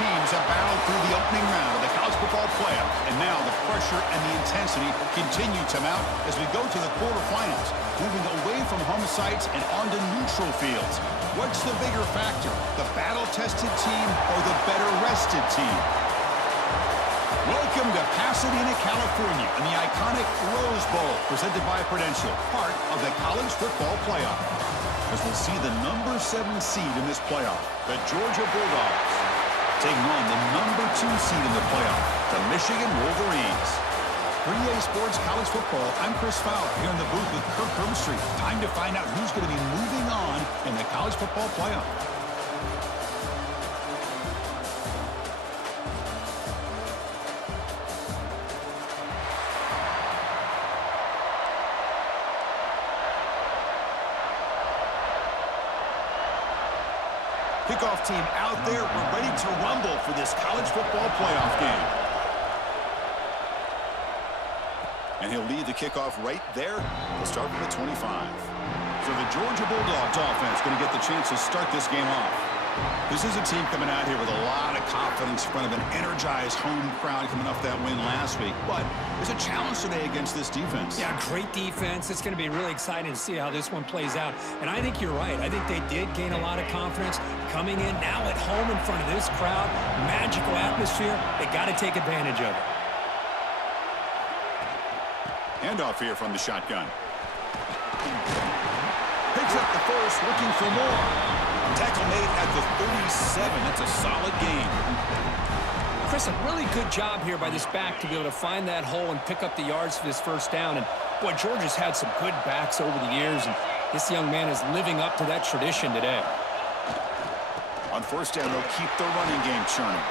teams have battled through the opening round of the college football playoff, and now the pressure and the intensity continue to mount as we go to the quarterfinals, moving away from home sites and onto neutral fields. What's the bigger factor, the battle-tested team or the better-rested team? Welcome to Pasadena, California, in the iconic Rose Bowl, presented by Prudential, part of the college football playoff. As we'll see the number 7 seed in this playoff, the Georgia Bulldogs, taking on the number 2 seed in the playoff, the Michigan Wolverines. For EA Sports College Football, I'm Chris Fowler here in the booth with Kirk Herbstreit. Time to find out who's going to be moving on in the college football playoff. Kickoff team out there. We're ready to rumble for this college football playoff game. And he'll lead the kickoff right there. He'll start from the 25. So the Georgia Bulldogs offense going to get the chance to start this game off. This is a team coming out here with a lot of confidence in front of an energized home crowd coming off that win last week. But there's a challenge today against this defense. Yeah, great defense. It's going to be really exciting to see how this one plays out. And I think you're right. I think they did gain a lot of confidence coming in now at home in front of this crowd. Magical atmosphere. They got to take advantage of it. Handoff here from the shotgun. Picks up the first, looking for more. Tackle made at the 37. That's a solid gain. Chris, a really good job here by this back to be able to find that hole and pick up the yards for this first down. And, boy, Georgia's had some good backs over the years, and this young man is living up to that tradition today. On first down, they'll keep the running game churning.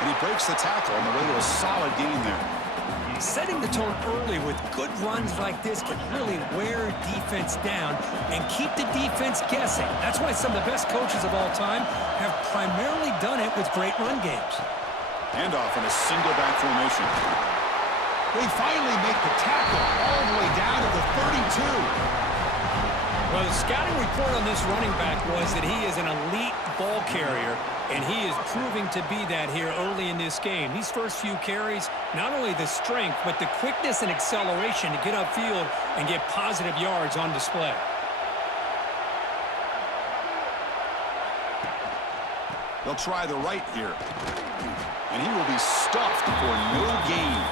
And he breaks the tackle on the way to a solid gain there. Setting the tone early with good runs like this can really wear defense down and keep the defense guessing. That's why some of the best coaches of all time have primarily done it with great run games. Handoff in a single back formation. They finally make the tackle all the way down to the 32. Well, the scouting report on this running back was that he is an elite ball carrier, and he is proving to be that here early in this game. These first few carries, not only the strength, but the quickness and acceleration to get upfield and get positive yards on display. They'll try the right here. And he will be stuffed for no gain.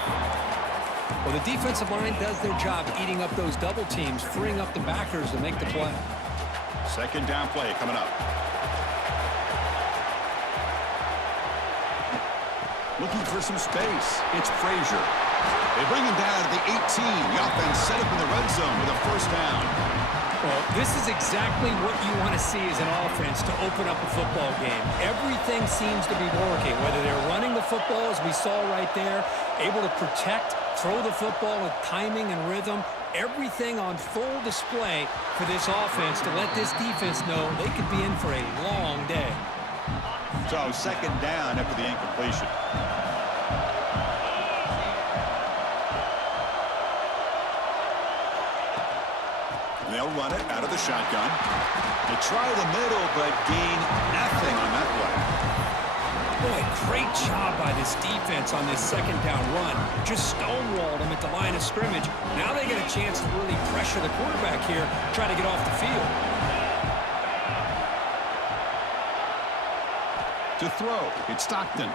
Well, the defensive line does their job eating up those double teams, freeing up the backers to make the play. Second down play coming up. Looking for some space. It's Frazier. They bring him down to the 18. The offense set up in the red zone with a first down. Well, this is exactly what you want to see as an offense to open up a football game. Everything seems to be working, whether they're running the football, as we saw right there, able to protect, throw the football with timing and rhythm, everything on full display for this offense to let this defense know they could be in for a long day. So second down after the incompletion. They'll run it out of the shotgun. They try the middle, but gain nothing on that play. Boy, great job by this defense on this second down run. Just stonewalled them at the line of scrimmage. Now they get a chance to really pressure the quarterback here, try to get off the field. To throw, it's Stockton.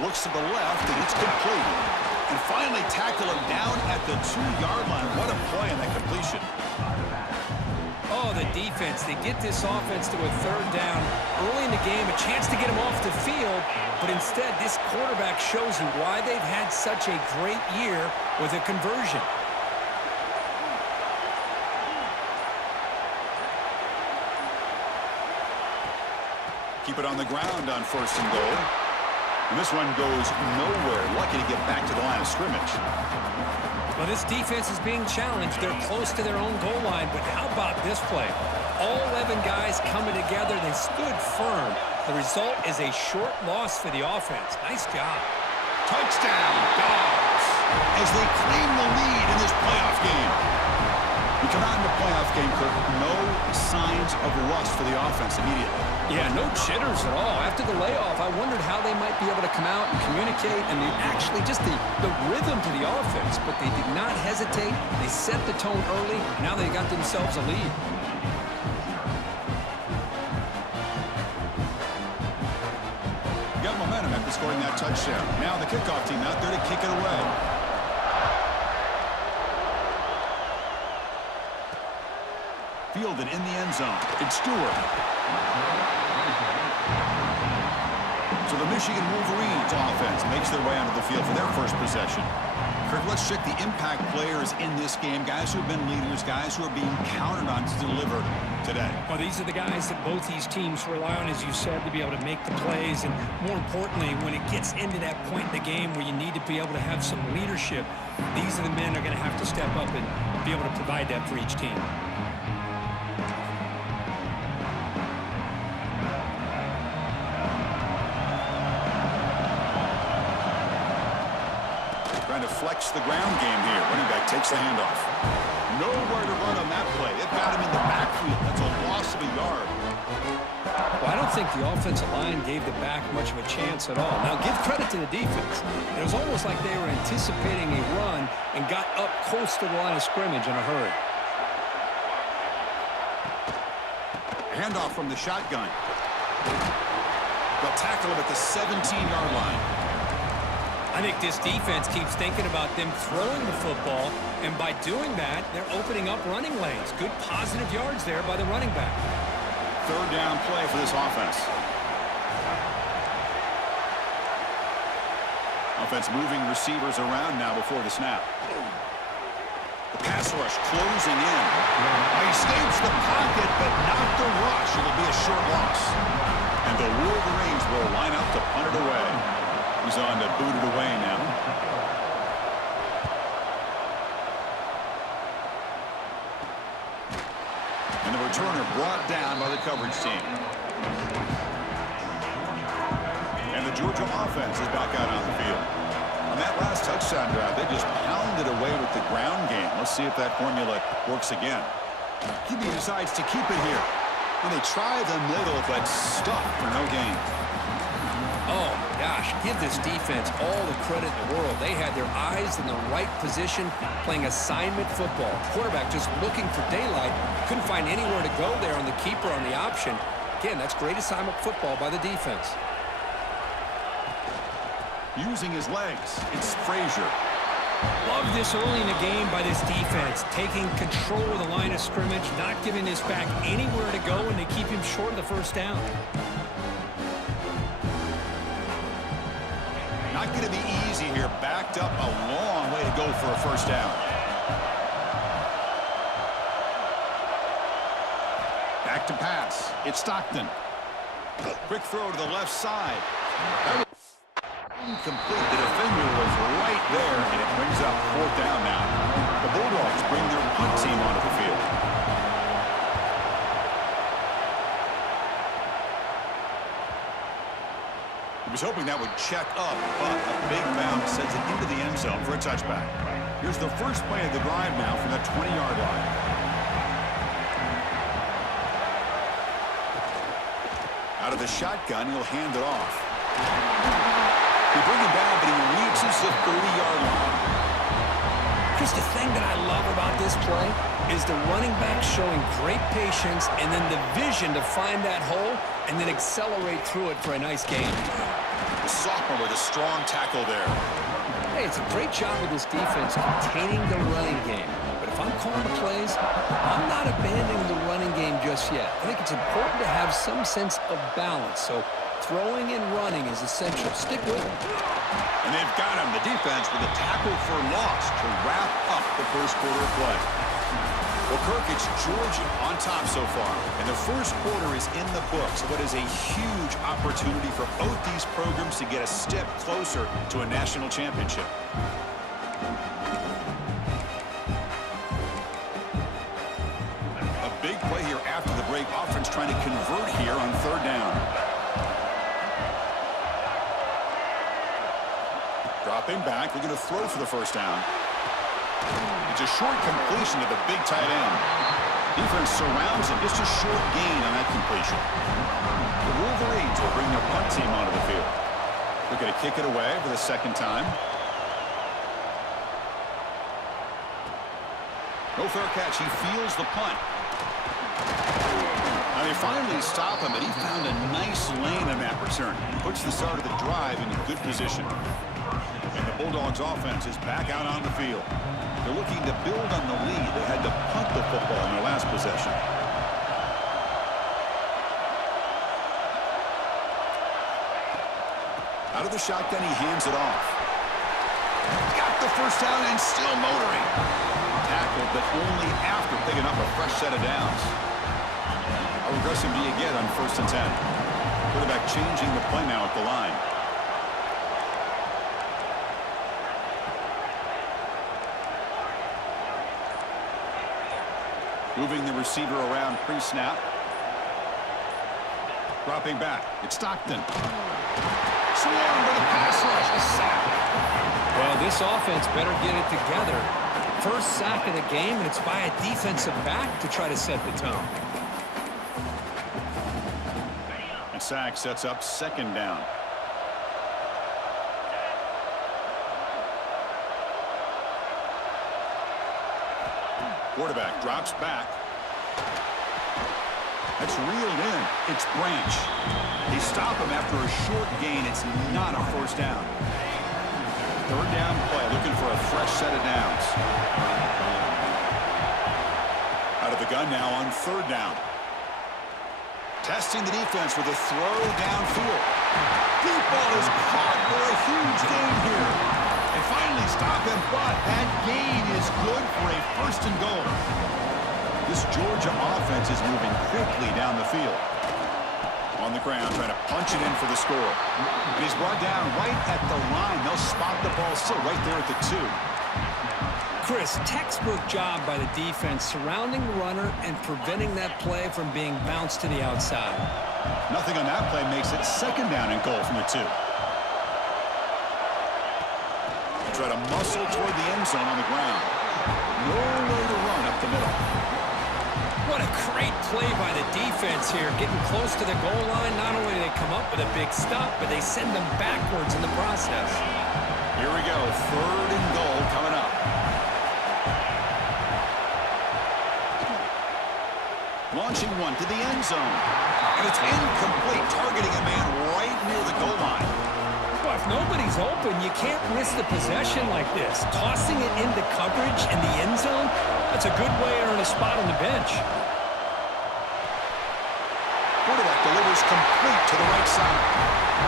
Looks to the left, and it's complete. And finally tackle him down at the 2-yard line. What a play on that completion. Oh, the defense. They get this offense to a third down early in the game, a chance to get him off the field. But instead, this quarterback shows you why they've had such a great year with a conversion. Keep it on the ground on first and goal. And this one goes nowhere. Lucky to get back to the line of scrimmage. Well, this defense is being challenged. They're close to their own goal line, but how about this play? All 11 guys coming together. They stood firm. The result is a short loss for the offense. Nice job. Touchdown, Dogs, as they claim the lead in this playoff game. We come out in the playoffs tough game, Kirk. No signs of rust for the offense immediately. Yeah, no jitters at all. After the layoff, I wondered how they might be able to come out and communicate and actually just the rhythm to the offense. But they did not hesitate. They set the tone early. Now they got themselves a lead. Got momentum after scoring that touchdown. Now the kickoff team out there to kick it away. Fielded in the end zone. It's Stewart. So the Michigan Wolverines offense makes their way onto the field for their first possession. Kirk, let's check the impact players in this game. Guys who have been leaders, guys who are being counted on to deliver today. Well, these are the guys that both these teams rely on, as you said, to be able to make the plays. And more importantly, when it gets into that point in the game where you need to be able to have some leadership, these are the men that are going to have to step up and be able to provide that for each team. Trying to flex the ground game here. Running back takes the handoff. Nowhere to run on that play. It got him in the backfield. That's a loss of a yard. Well, I don't think the offensive line gave the back much of a chance at all. Now, give credit to the defense. It was almost like they were anticipating a run and got up close to the line of scrimmage in a hurry. Handoff from the shotgun. They'll tackle him at the 17-yard line. I think this defense keeps thinking about them throwing the football, and by doing that, they're opening up running lanes. Good positive yards there by the running back. Third down play for this offense. Offense moving receivers around now before the snap. The pass rush closing in. He escapes the pocket, but not the rush. It'll be a short loss. And the Wolverines will line up to punt it away. He's on to boot it away now. And the returner brought down by the coverage team. And the Georgia offense is back out on the field. On that last touchdown drive, they just pounded away with the ground game. Let's see if that formula works again. He decides to keep it here. And they try the middle, but stuck for no gain. Oh, my gosh, give this defense all the credit in the world. They had their eyes in the right position, playing assignment football. Quarterback just looking for daylight. Couldn't find anywhere to go there on the keeper on the option. Again, that's great assignment football by the defense. Using his legs, it's Frazier. Love this early in the game by this defense, taking control of the line of scrimmage, not giving this back anywhere to go, and they keep him short of the first down. Not going to be easy here. Backed up a long way to go for a first down. Back to pass. It's Stockton. Quick throw to the left side. That was incomplete. The defender was right there, and it brings up fourth down now. The Bulldogs bring their punt team onto the field. He was hoping that would check up, but a big bounce sends it into the end zone for a touchback. Here's the first play of the drive now from the 20-yard line. Out of the shotgun, he'll hand it off. They bring him down, but he reaches the 30-yard line. Just the thing that I love about this play is the running back showing great patience and then the vision to find that hole and then accelerate through it for a nice gain. The sophomore with a strong tackle there. Hey, it's a great job of this defense containing the running game. But if I'm calling the plays, I'm not abandoning the running game just yet. I think it's important to have some sense of balance. So throwing and running is essential. Stick with it. And they've got him, the defense, with a tackle for loss to wrap up the first quarter of play. Well, Kirk, it's Georgia on top so far. And the first quarter is in the books. What is a huge opportunity for both these programs to get a step closer to a national championship. A big play here after the break. Offense trying to convert here on third down. Dropping back. They're going to throw for the first down. It's a short completion to the big tight end. Defense surrounds him. Just a short gain on that completion. The Wolverines will bring their punt team onto the field. They're going to kick it away for the second time. No fair catch. He feels the punt. Now they finally stop him, and he found a nice lane in that return. Puts the start of the drive into good position. And the Bulldogs offense is back out on the field. They're looking to build on the lead. They had to punt the football in their last possession. Out of the shotgun, he hands it off. Got the first down and still motoring. Tackled, but only after picking up a fresh set of downs. How aggressive do you get on 1st and 10? Quarterback changing the play now at the line. Moving the receiver around pre-snap. Dropping back. It's Stockton. Swarmed with a pass rush. A sack. Well, this offense better get it together. First sack of the game, and it's by a defensive back to try to set the tone. And sack sets up 2nd down. Quarterback drops back. That's reeled in. It's Branch. They stop him after a short gain. It's not a 1st down. 3rd down play, looking for a fresh set of downs. Out of the gun now on 3rd down. Testing the defense with a throw downfield. Deep ball is caught for a huge gain here. They finally stop him, but that gain is good for a 1st and goal. This Georgia offense is moving quickly down the field. On the ground, trying to punch it in for the score. And he's brought down right at the line. They'll spot the ball still right there at the 2. Chris, textbook job by the defense surrounding the runner and preventing that play from being bounced to the outside. Nothing on that play makes it 2nd down and goal from the 2. Try to muscle toward the end zone on the ground. Nowhere to run up the middle. What a great play by the defense here. Getting close to the goal line, not only do they come up with a big stop, but they send them backwards in the process. Here we go. 3rd and goal coming up. Launching one to the end zone. And it's incomplete, targeting a man right near the goal line. Well, if nobody's open, you can't miss the possession like this. Tossing it into coverage in the end zone, that's a good way to earn a spot on the bench. Quarterback delivers complete to the right side.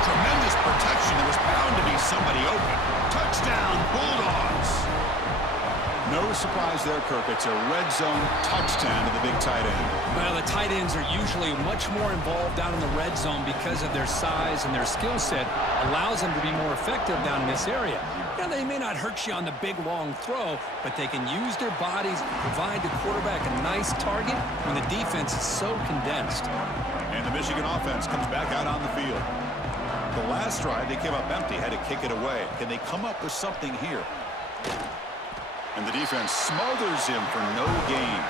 Tremendous protection. There was bound to be somebody open. Touchdown, Bulldogs. No surprise there, Kirk. It's a red zone touchdown to the big tight end. Well, the tight ends are usually much more involved down in the red zone because of their size and their skill set allows them to be more effective down in this area. Now, they may not hurt you on the big, long throw, but they can use their bodies to provide the quarterback a nice target when the defense is so condensed. And the Michigan offense comes back out on the field. The last drive, they came up empty, had to kick it away. Can they come up with something here? And the defense smothers him for no gain.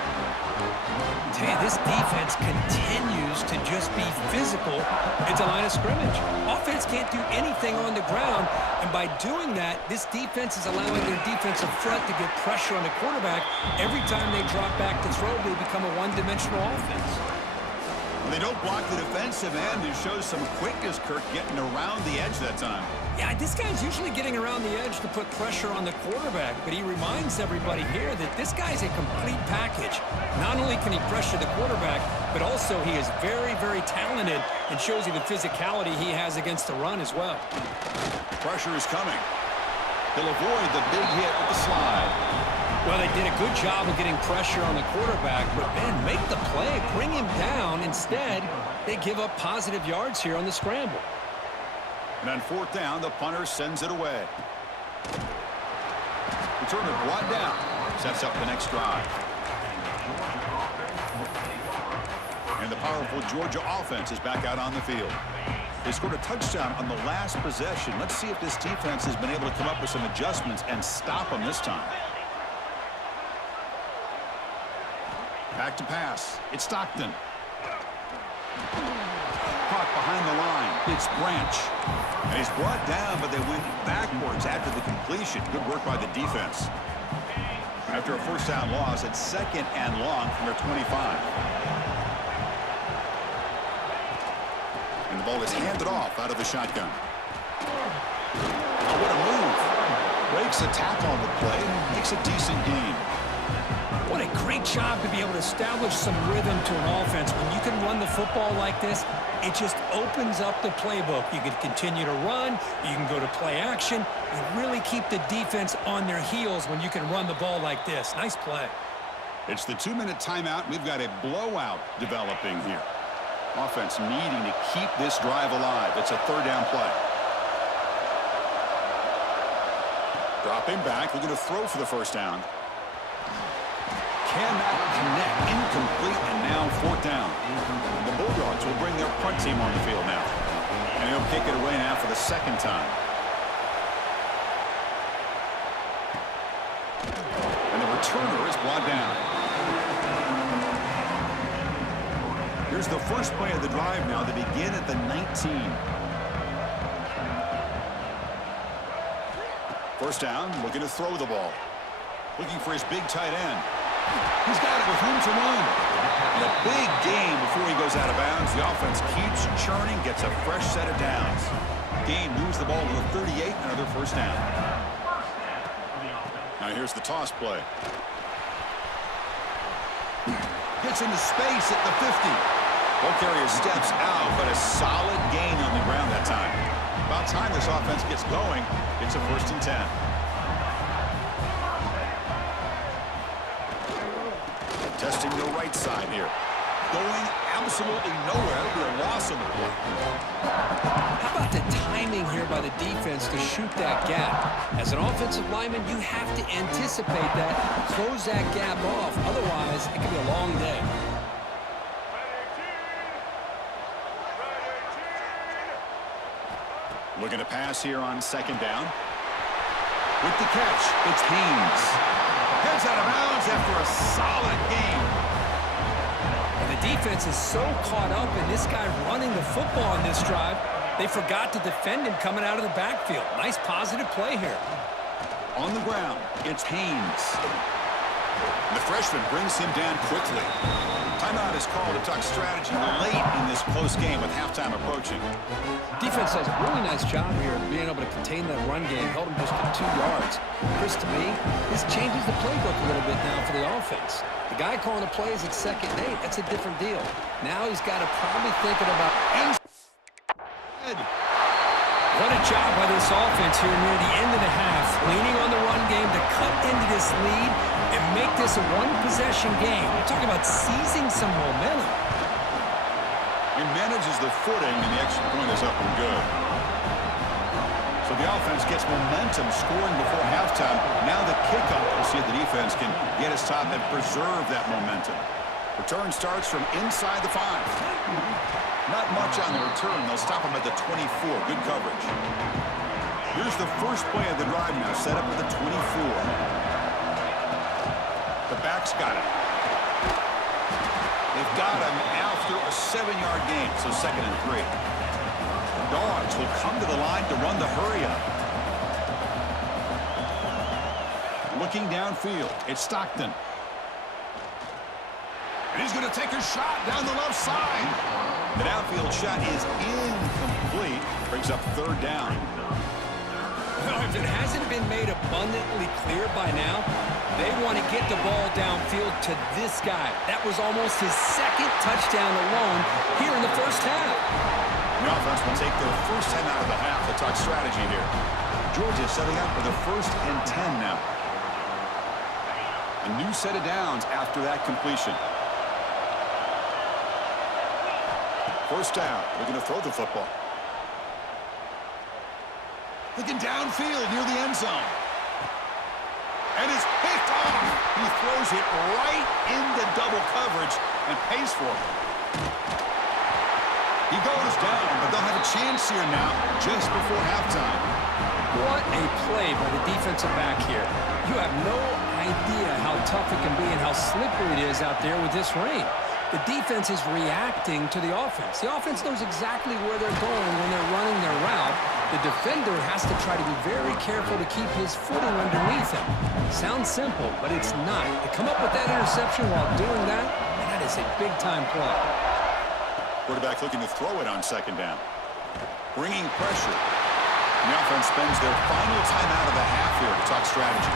I tell you, this defense continues to just be physical at the line of scrimmage. Offense can't do anything on the ground, and by doing that, this defense is allowing their defensive front to get pressure on the quarterback. Every time they drop back to throw, they become a one-dimensional offense. When they don't block the defensive end, it shows some quickness, Kirk, getting around the edge that time. Yeah, this guy's usually getting around the edge to put pressure on the quarterback, but he reminds everybody here that this guy's a complete package. Not only can he pressure the quarterback, but also he is very, very talented and shows you the physicality he has against the run as well. Pressure is coming. He'll avoid the big hit with the slide. Well, they did a good job of getting pressure on the quarterback, but, man, make the play, bring him down. Instead, they give up positive yards here on the scramble. And on 4th down, the punter sends it away. Returner brought down. Sets up the next drive. And the powerful Georgia offense is back out on the field. They scored a touchdown on the last possession. Let's see if this defense has been able to come up with some adjustments and stop them this time. Back to pass. It's Stockton. Caught behind the line. It's Branch. And he's brought down, but they went backwards after the completion. Good work by the defense. After a first down loss, it's 2nd and long from their 25. And the ball is handed off out of the shotgun. Oh, what a move. Breaks a tackle on the play. Makes a decent gain. What a great job to be able to establish some rhythm to an offense. When you can run the football like this, it just opens up the playbook. You can continue to run. You can go to play action. You really keep the defense on their heels when you can run the ball like this. Nice play. It's the 2-minute timeout. We've got a blowout developing here. Offense needing to keep this drive alive. It's a 3rd down play. Dropping back. We're going to throw for the first down. Cannot connect. Incomplete, and now 4th down. The Bulldogs will bring their punt team on the field now. And he'll kick it away now for the 2nd time. And the returner is brought down. Here's the first play of the drive now. They begin at the 19. First down, looking to throw the ball. Looking for his big tight end. He's got it with room to run. And a big gain before he goes out of bounds. The offense keeps churning, gets a fresh set of downs. Gain moves the ball to the 38, another first down. Now here's the toss play. Gets into space at the 50. Ball carrier steps out, but a solid gain on the ground that time. About time this offense gets going. It's a 1st and 10. Testing the right side here. Going absolutely nowhere. It'll be a loss on the play. How about the timing here by the defense to shoot that gap? As an offensive lineman, you have to anticipate that, close that gap off. Otherwise, it could be a long day. Looking to pass here on 2nd down. With the catch, it's Haynes. Heads out of bounds after a solid game. And the defense is so caught up in this guy running the football on this drive, they forgot to defend him coming out of the backfield. Nice positive play here. On the ground, it's Haynes. The freshman brings him down quickly. Timeout is called to talk strategy late in this close game with halftime approaching. Defense does a really nice job here of being able to contain that run game, held him just to 2 yards. Chris, to me, this changes the playbook a little bit now for the offense. The guy calling the plays at 2nd and 8, that's a different deal. Now he's got to probably thinking about... What a job by this offense here near the end of the half, leaning on the run game to cut into this lead and make this a 1-possession game. We're talking about seizing some momentum. He manages the footing, and the extra point is up and good. So the offense gets momentum scoring before halftime. Now the kickoff. We'll see if the defense can get his top and preserve that momentum. Return starts from inside the 5. Not much on the return. They'll stop him at the 24. Good coverage. Here's the first play of the drive now, set up at the 24. The back's got it. They've got him after a 7-yard gain, so 2nd and 3. The Dogs will come to the line to run the hurry-up. Looking downfield, it's Stockton. And he's going to take a shot down the left side. The downfield shot is incomplete. Brings up 3rd down. Well, if it hasn't been made abundantly clear by now, they want to get the ball downfield to this guy. That was almost his 2nd touchdown alone here in the first half. The offense will take their first 10 out of the half to talk strategy here. Georgia setting up for the 1st and 10 now. A new set of downs after that completion. First down. They're going to throw the football. Looking downfield near the end zone. And it's picked off. He throws it right into double coverage and pays for it. He goes down, but they'll have a chance here now just before halftime. What a play by the defensive back here. You have no idea how tough it can be and how slippery it is out there with this rain. The defense is reacting to the offense. The offense knows exactly where they're going when they're running their route. The defender has to try to be very careful to keep his footing underneath him. Sounds simple, but it's not. To come up with that interception while doing that, and that is a big-time play. Quarterback looking to throw it on second down. Bringing pressure. And the offense spends their final timeout of the half here to talk strategy.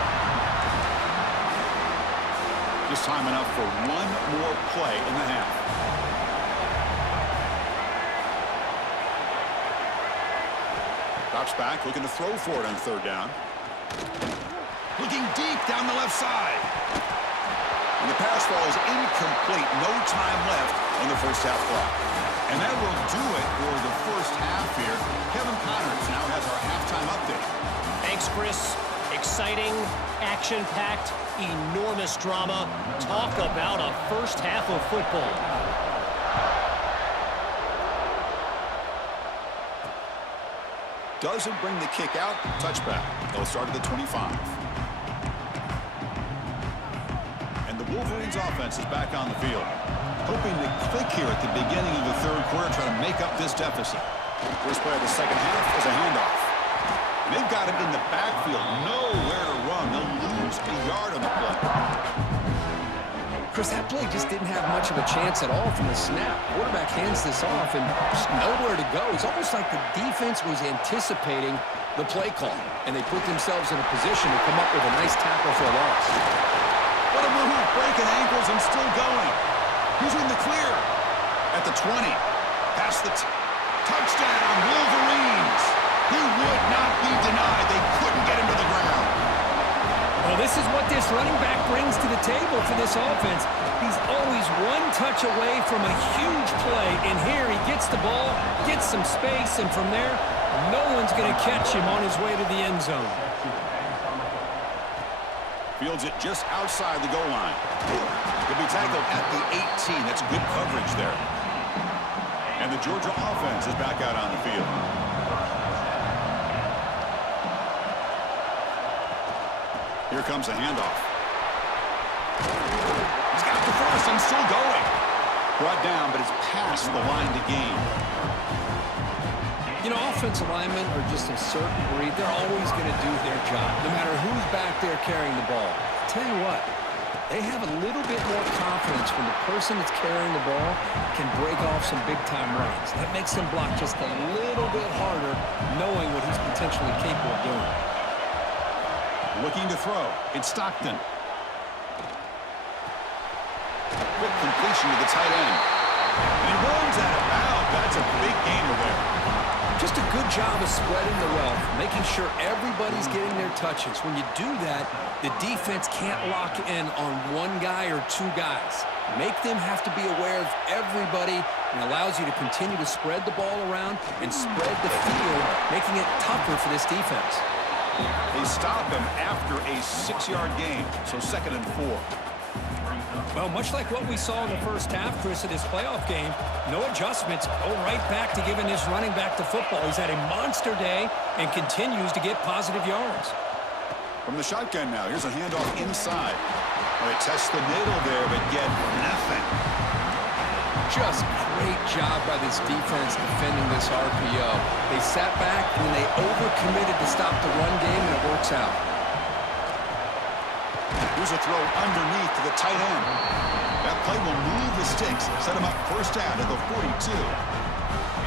Just time enough for one more play in the half. Drops back, looking to throw for it on third down. Looking deep down the left side. And the pass falls incomplete. No time left on the first half clock. And that will do it for the first half here. Kevin Connors now has our halftime update. Thanks, Chris. Exciting, action-packed, enormous drama. Talk about a first half of football. Doesn't bring the kick out. Touchback. They'll start at the 25. And the Wolverines offense is back on the field. Hoping to click here at the beginning of the third quarter, try to make up this deficit. First play of the second half is a handoff. And they've got it in the backfield. Nowhere to run. They'll lose a yard on the play. Chris, that play just didn't have much of a chance at all from the snap. Quarterback hands this off and just nowhere to go. It's almost like the defense was anticipating the play call, and they put themselves in a position to come up with a nice tackle for a loss. What a move, breaking ankles and still going. He's in the clear at the 20. Past the touchdown, Wolverines. He would not be denied. They couldn't get him to the ground. Well, this is what this running back brings to the table for this offense. He's always one touch away from a huge play, and here he gets the ball, gets some space, and from there, no one's going to catch him on his way to the end zone. Fields it just outside the goal line. He'll be tackled at the 18. That's good coverage there. And the Georgia offense is back out on the field. Here comes a handoff. He's got the first and still going. Brought down, but it's past the line to gain. You know, offensive linemen are just a certain breed. They're always going to do their job, no matter who's back there carrying the ball. I'll tell you what, they have a little bit more confidence when the person that's carrying the ball can break off some big-time runs. That makes them block just a little bit harder, knowing what he's potentially capable of doing. Looking to throw. It's Stockton. Quick completion to the tight end. And he runs out of bounds. That's a big gainer there. Just a good job of spreading the wealth, making sure everybody's getting their touches. When you do that, the defense can't lock in on one guy or two guys. Make them have to be aware of everybody, and allows you to continue to spread the ball around and spread the field, making it tougher for this defense. They stop him after a 6-yard gain, so 2nd and 4. Well, much like what we saw in the first half, Chris, of this playoff game, no adjustments, go right back to giving his running back the football. He's had a monster day and continues to get positive yards. From the shotgun now, here's a handoff inside. They test the middle there, but get nothing. Just great job by this defense defending this RPO. They sat back, and then they overcommitted to stop the run game, and it works out. Here's a throw underneath to the tight end. That play will move the sticks, set him up first down at the 42.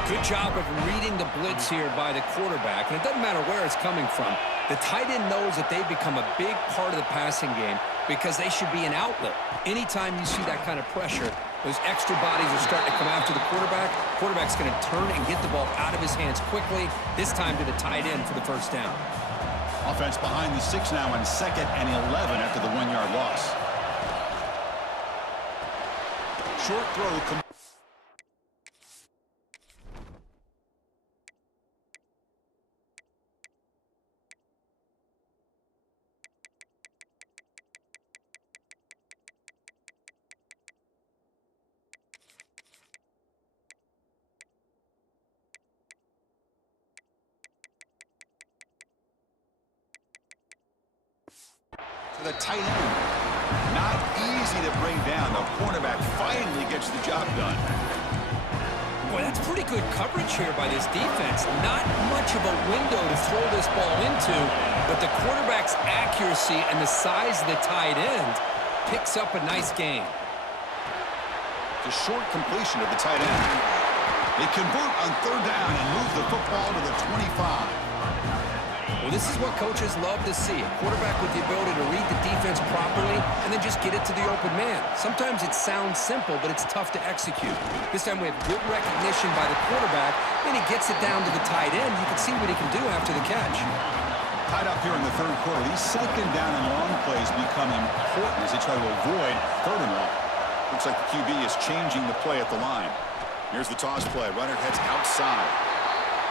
Good job of reading the blitz here by the quarterback, and it doesn't matter where it's coming from. The tight end knows that they've become a big part of the passing game because they should be an outlet. Anytime you see that kind of pressure, those extra bodies are starting to come after the quarterback. Quarterback's going to turn and get the ball out of his hands quickly, this time to the tight end for the first down. Offense behind the 6 now on 2nd and 11 after the 1-yard loss. Short throw. The tight end. easy to bring down. The cornerback finally gets the job done. Boy, that's pretty good coverage here by this defense. Not much of a window to throw this ball into, but the quarterback's accuracy and the size of the tight end picks up a nice gain. The short completion of the tight end. They convert on third down and move the football to the 25. Well, this is what coaches love to see. A quarterback with the ability to read the defense properly and then just get it to the open man. Sometimes it sounds simple, but it's tough to execute. This time we have good recognition by the quarterback, and he gets it down to the tight end. You can see what he can do after the catch. Tied up here in the third quarter. These second down and long plays become important as they try to avoid third and long. Looks like the QB is changing the play at the line. Here's the toss play. Runner heads outside.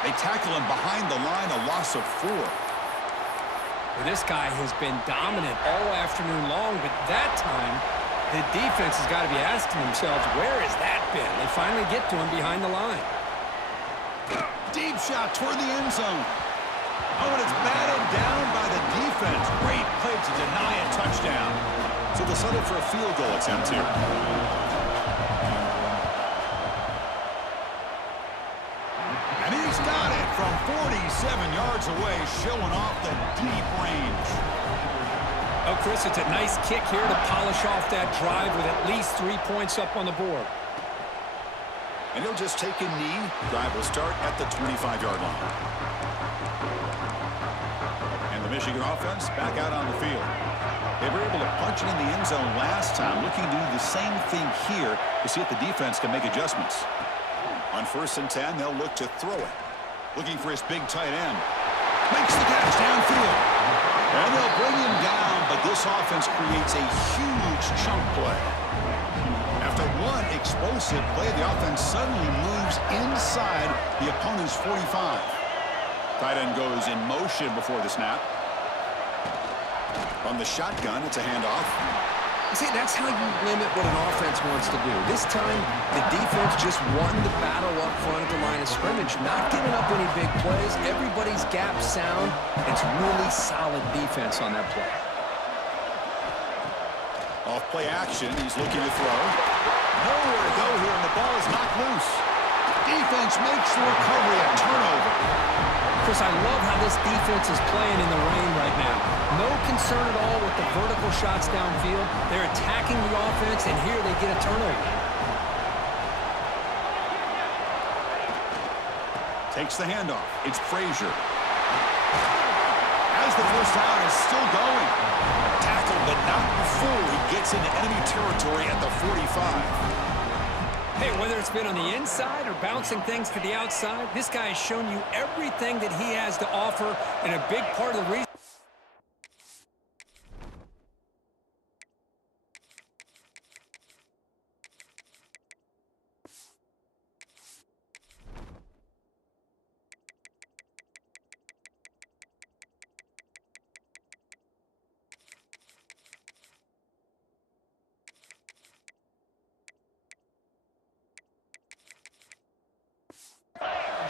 They tackle him behind the line, a loss of 4. Well, this guy has been dominant all afternoon long, but that time, the defense has got to be asking themselves, where has that been? They finally get to him behind the line. Deep shot toward the end zone. Oh, and it's batted down by the defense. Great play to deny a touchdown. So they'll settle for a field goal attempt here. And he's got it from 47 yards away, showing off the deep range. Oh, Chris, it's a nice kick here to polish off that drive with at least 3 points up on the board. And he'll just take a knee. Drive will start at the 25-yard line. And the Michigan offense back out on the field. They were able to punch it in the end zone last time, looking to do the same thing here to see if the defense can make adjustments. On 1st and 10, they'll look to throw it. Looking for his big tight end. Makes the catch downfield. And they'll bring him down, but this offense creates a huge chunk play. After one explosive play, the offense suddenly moves inside the opponent's 45. Tight end goes in motion before the snap. From the shotgun, it's a handoff. See, that's how you limit what an offense wants to do. This time, the defense just won the battle up front at the line of scrimmage, not giving up any big plays. Everybody's gap sound. It's really solid defense on that play. Off play action, he's looking to throw. Nowhere to go here, and the ball is knocked loose. Defense makes the recovery a turnover. Chris, I love how this defense is playing in the rain right now. No concern at all with the vertical shots downfield. They're attacking the offense, and here they get a turnover. Takes the handoff. It's Frazier. As the first down is still going. Tackled, but not before he gets into enemy territory at the 45. Hey, whether it's been on the inside or bouncing things to the outside, this guy has shown you everything that he has to offer, and a big part of the reason.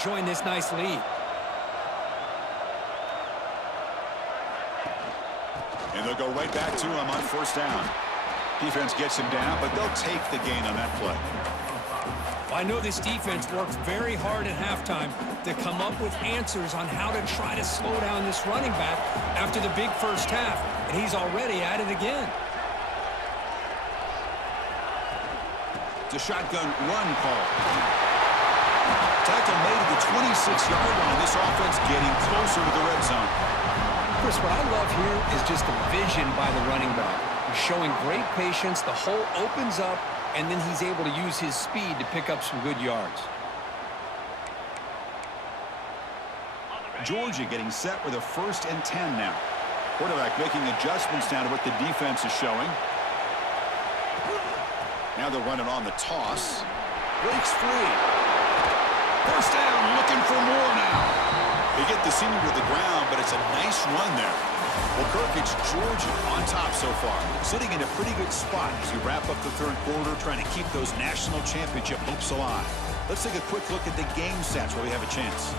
Join this nice lead. And they'll go right back to him on 1st down. Defense gets him down, but they'll take the gain on that play. Well, I know this defense worked very hard at halftime to come up with answers on how to try to slow down this running back after the big first half, and he's already at it again. It's a shotgun run call. Tackle made at the 26-yard line. This offense getting closer to the red zone. Chris, what I love here is just the vision by the running back. He's showing great patience. The hole opens up, and then he's able to use his speed to pick up some good yards. Georgia getting set with a 1st and 10 now. Quarterback making adjustments down to what the defense is showing. Now they're running on the toss. Breaks free. 1st down, looking for more now. They get the senior to the ground, but it's a nice run there. Well, Kirk, it's Georgia on top so far, sitting in a pretty good spot as you wrap up the third quarter, trying to keep those national championship hopes alive. Let's take a quick look at the game stats where we have a chance.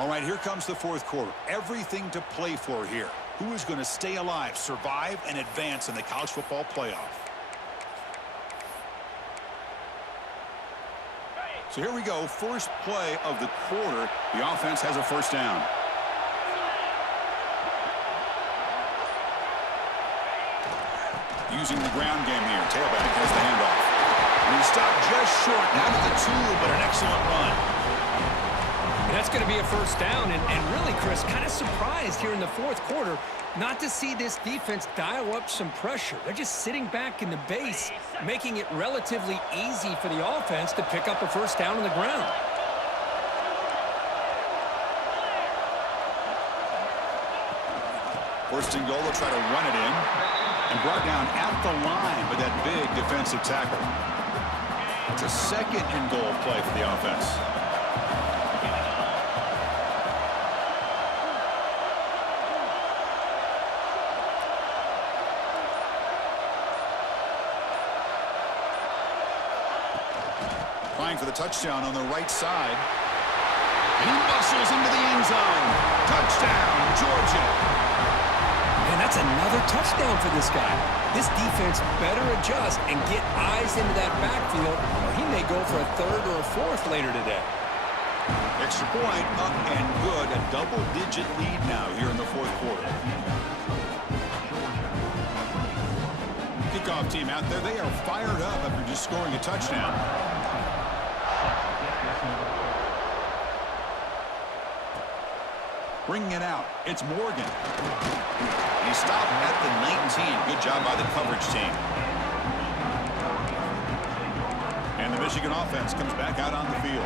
All right, here comes the 4th quarter. Everything to play for here. Who is going to stay alive, survive, and advance in the college football playoff? So here we go, first play of the quarter. The offense has a first down. Using the ground game here. Tailback has the handoff. And he stopped just short, down to the 2, but an excellent run. That's going to be a first down, and really, Chris, kind of surprised here in the fourth quarter not to see this defense dial up some pressure. They're just sitting back in the base, making it relatively easy for the offense to pick up a first down on the ground. First and goal, they'll try to run it in. And brought down at the line with that big defensive tackle. It's a second and goal play for the offense. Trying for the touchdown on the right side. And he muscles into the end zone. Touchdown, Georgia. And that's another touchdown for this guy. This defense better adjust and get eyes into that backfield, or he may go for a third or a fourth later today. Extra point, up and good. A double-digit lead now here in the fourth quarter. Kickoff team out there. They are fired up after just scoring a touchdown. Bringing it out. It's Morgan. He stopped at the 19. Good job by the coverage team. And the Michigan offense comes back out on the field.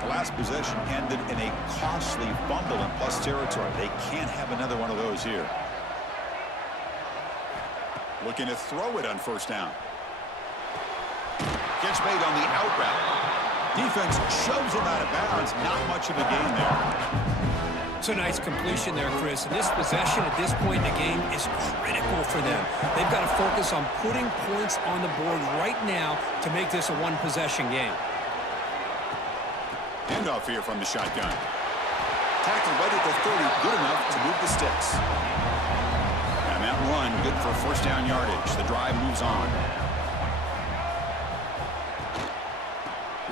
The last possession ended in a costly fumble in plus territory. They can't have another one of those here. Looking to throw it on first down. Catch made on the out route. Defense shoves him out of bounds. Not much of a gain there. It's a nice completion there, Chris. And this possession at this point in the game is critical for them. They've got to focus on putting points on the board right now to make this a one-possession game. Handoff here from the shotgun. Tackle right at the 30, good enough to move the sticks. And that run, good for first down yardage. The drive moves on.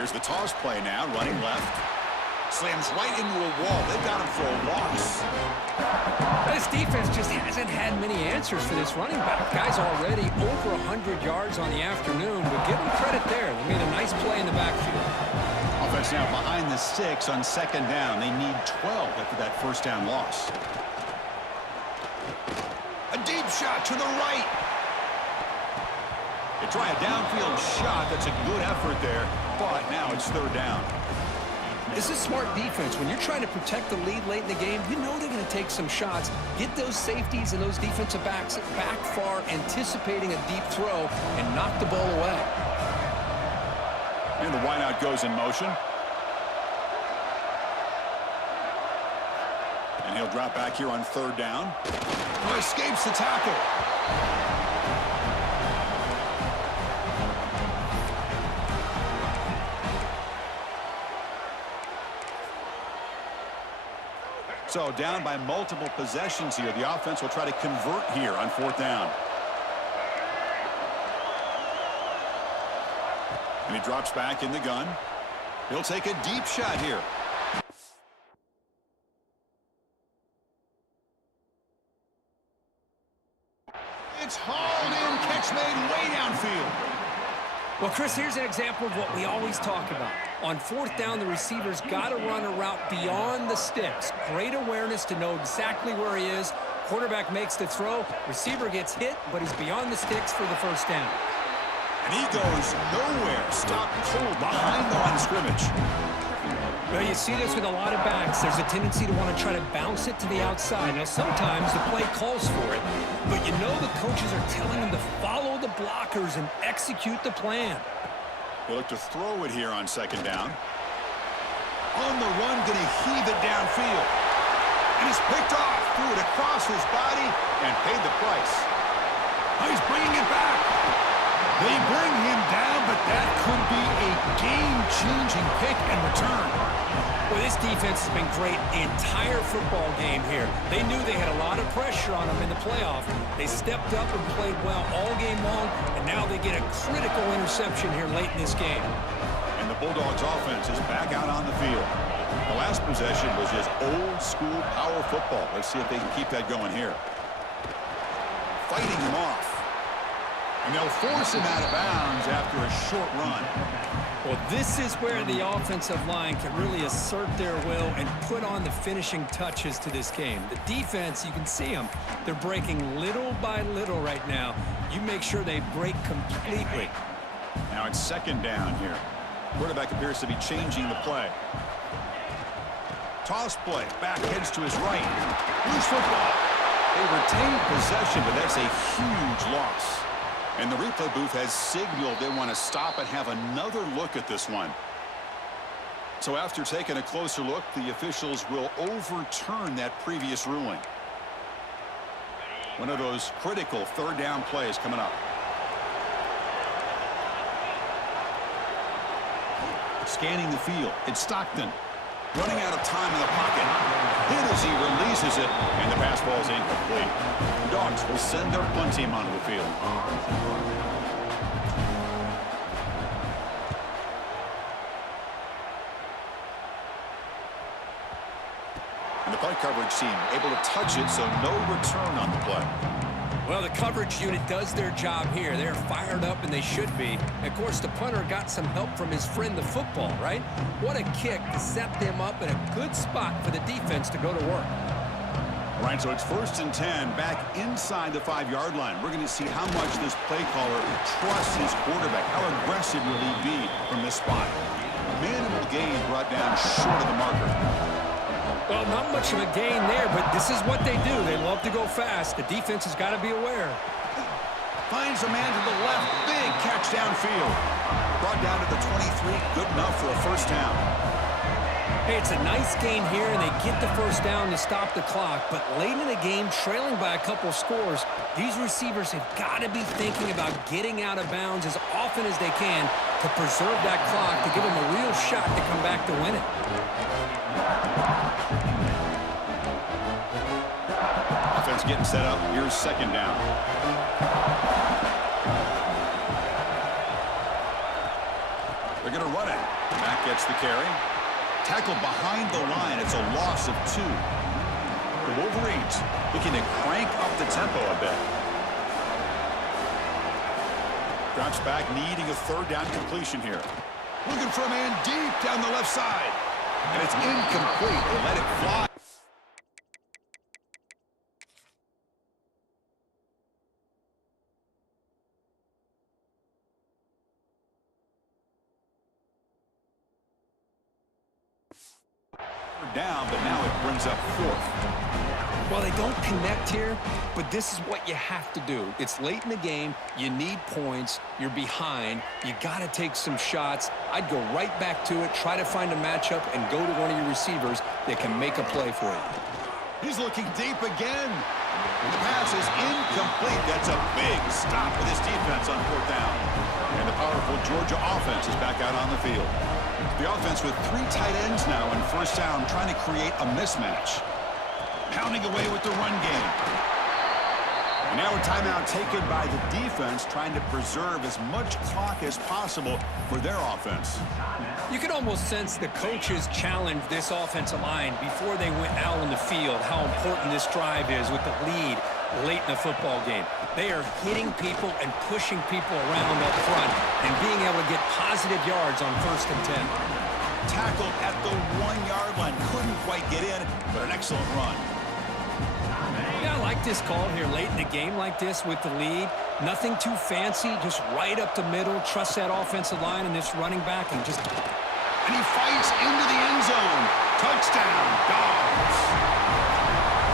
Here's the toss play now, running left. Slams right into a wall. They've got him for a loss. This defense just hasn't had many answers for this running back. Guy's already over 100 yards on the afternoon, but give him credit there. They made a nice play in the backfield. Offense now behind the sticks on second down. They need 12 after that first down loss. A deep shot to the right. They try a downfield shot. That's a good effort there, but now it's third down. This is smart defense. When you're trying to protect the lead late in the game, you know they're going to take some shots, get those safeties and those defensive backs back far, anticipating a deep throw, and knock the ball away. And the wideout goes in motion. And he'll drop back here on third down. Oh, escapes the tackle. So down by multiple possessions here. The offense will try to convert here on fourth down. And he drops back in the gun. He'll take a deep shot here. It's hauled in, catch made way downfield. Well, Chris, here's an example of what we always talk about. On fourth down, the receiver's got to run a route beyond the sticks. Great awareness to know exactly where he is. Quarterback makes the throw. Receiver gets hit, but he's beyond the sticks for the first down. And he goes nowhere. Stopped cold behind the line of scrimmage. Well, you see this with a lot of backs. There's a tendency to want to try to bounce it to the outside. Now, sometimes the play calls for it, but you know the coaches are telling them to follow the blockers and execute the plan. They look to throw it here on second down. On the run, going to heave it downfield. And he's picked off, threw it across his body, and paid the price. Oh, he's bringing it back. They bring him down, but that could be a game-changing pick and return. Well, this defense has been great the entire football game here. They knew they had a lot of pressure on them in the playoff. They stepped up and played well all game long, and now they get a critical interception here late in this game. And the Bulldogs offense is back out on the field. The last possession was just old-school power football. Let's see if they can keep that going here. Fighting him off. And they'll force him out of bounds after a short run. Well, this is where the offensive line can really assert their will and put on the finishing touches to this game. The defense, you can see them. They're breaking little by little right now. You make sure they break completely. Now it's second down here. Quarterback appears to be changing the play. Toss play. Back heads to his right. Loose football. They retain possession, but that's a huge loss. And the replay booth has signaled they want to stop and have another look at this one. So after taking a closer look, the officials will overturn that previous ruling. One of those critical third down plays coming up. Scanning the field. It's Stockton. Running out of time in the pocket. Hit as he releases it, and the pass ball is incomplete. The Dogs will send their punt team onto the field. And the punt coverage team able to touch it, so no return on the play. Well, the coverage unit does their job here. They're fired up, and they should be. Of course, the punter got some help from his friend, the football, right? What a kick to set them up in a good spot for the defense to go to work. Right, so it's 1st and 10 back inside the 5-yard line. We're going to see how much this play caller trusts his quarterback. How aggressive will he be from this spot? Minimal gain brought down short of the marker. Well, not much of a gain there, but this is what they do. They love to go fast. The defense has got to be aware. Finds a man to the left. Big catch downfield. Brought down to the 23. Good enough for a first down. Hey, it's a nice gain here, and they get the first down to stop the clock. But late in the game, trailing by a couple of scores, these receivers have got to be thinking about getting out of bounds as often as they can to preserve that clock, to give them a real shot to come back to win it. Offense getting set up. Here's second down. They're going to run it. Back gets the carry. Tackle behind the line. It's a loss of 2. The Wolverines looking to crank up the tempo a bit. Drops back, needing a third down completion here. Looking for a man deep down the left side. And it's incomplete. They let it fly. Down, but now it brings up 4th. Well, they don't connect here, but this is what you have to do. It's late in the game. You need points. You're behind. You got to take some shots. I'd go right back to it, try to find a matchup, and go to one of your receivers that can make a play for you. He's looking deep again. The pass is incomplete. That's a big stop for this defense on 4th down. And the powerful Georgia offense is back out on the field. The offense with 3 tight ends now in first down, trying to create a mismatch. Pounding away with the run game. And now a timeout taken by the defense, trying to preserve as much clock as possible for their offense. You can almost sense the coaches challenge this offensive line before they went out on the field, how important this drive is with the lead late in the football game. They are hitting people and pushing people around up front and being able to get positive yards on 1st and 10. Tackled at the 1-yard line. Couldn't quite get in, but an excellent run. Yeah, I like this call here late in the game like this with the lead. Nothing too fancy, just right up the middle. Trust that offensive line and this running back and just... And he fights into the end zone. Touchdown, Dogs.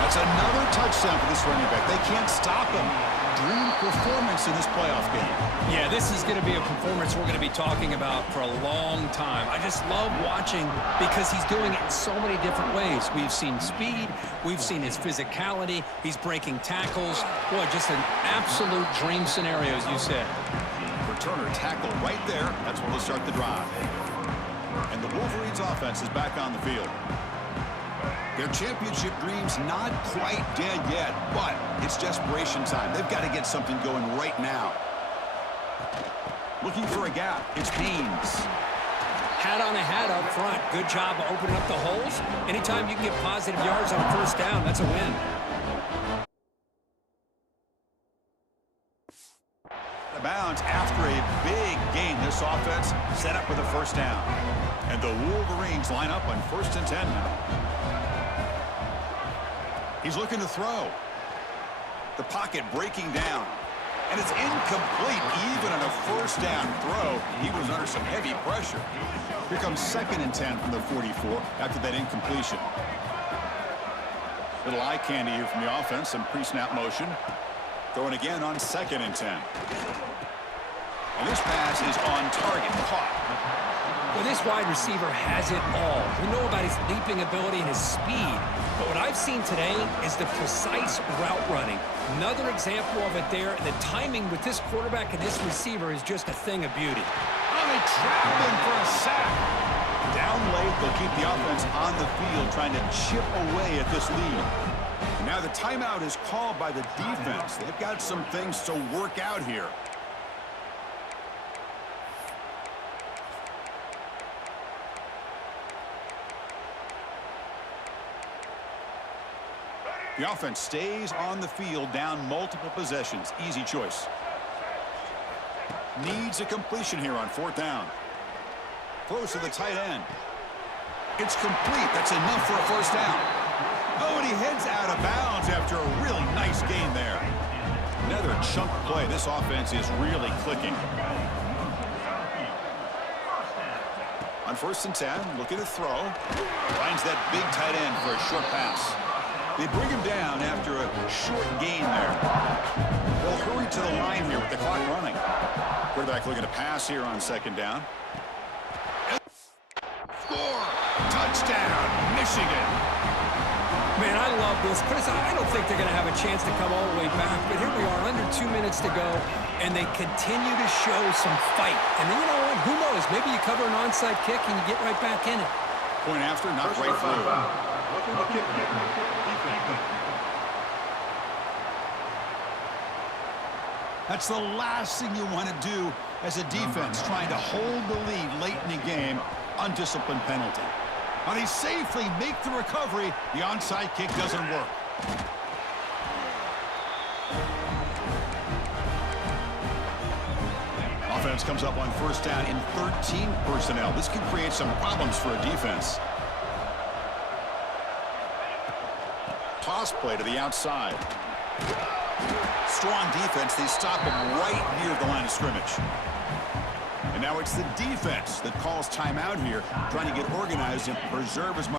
That's another touchdown for this running back. They can't stop him. Dream performance in this playoff game. Yeah, this is going to be a performance we're going to be talking about for a long time. I just love watching because he's doing it in so many different ways. We've seen speed. We've seen his physicality. He's breaking tackles. Boy, just an absolute dream scenario, as you said. Returner tackle right there. That's where we'll start the drive. And the Wolverines offense is back on the field. Their championship dream's not quite dead yet, but it's desperation time. They've got to get something going right now. Looking for a gap. It's Haynes. Hat on a hat up front. Good job of opening up the holes. Anytime you can get positive yards on first down, that's a win. The bounds after a big gain. This offense set up with a first down. And the Wolverines line up on 1st and 10 now. He's looking to throw. The pocket breaking down. And it's incomplete even on a first down throw. He was under some heavy pressure. Here comes 2nd and 10 from the 44 after that incompletion. Little eye candy here from the offense. Some pre-snap motion. Throwing again on 2nd and 10. And this pass is on target. Caught. Well, this wide receiver has it all. We know about his leaping ability and his speed. But what I've seen today is the precise route running. Another example of it there. And the timing with this quarterback and this receiver is just a thing of beauty. Oh, they trap him for a sack. Down late, they'll keep the offense on the field trying to chip away at this lead. And now the timeout is called by the defense. They've got some things to work out here. The offense stays on the field, down multiple possessions. Easy choice. Needs a completion here on 4th down. Throws to the tight end. It's complete. That's enough for a first down. Oh, and he heads out of bounds after a really nice gain there. Another chunk play. This offense is really clicking. On 1st and 10, looking to throw. Finds that big tight end for a short pass. They bring him down after a short gain there. They'll hurry to the line here with the clock running. Quarterback looking to pass here on 2nd down. Score! Touchdown, Michigan! Man, I love this. I don't think they're going to have a chance to come all the way back, but here we are, under 2 minutes to go, and they continue to show some fight. And then, you know what? Who knows? Maybe you cover an onside kick and you get right back in it. Point after, not right through. That's the last thing you want to do as a defense, trying to hold the lead late in the game. Undisciplined penalty. Now they safely make the recovery. The onside kick doesn't work. Offense comes up on 1st down in 13 personnel. This can create some problems for a defense. Toss play to the outside. Strong defense. They stop him right near the line of scrimmage. And now it's the defense that calls timeout here, trying to get organized and preserve as much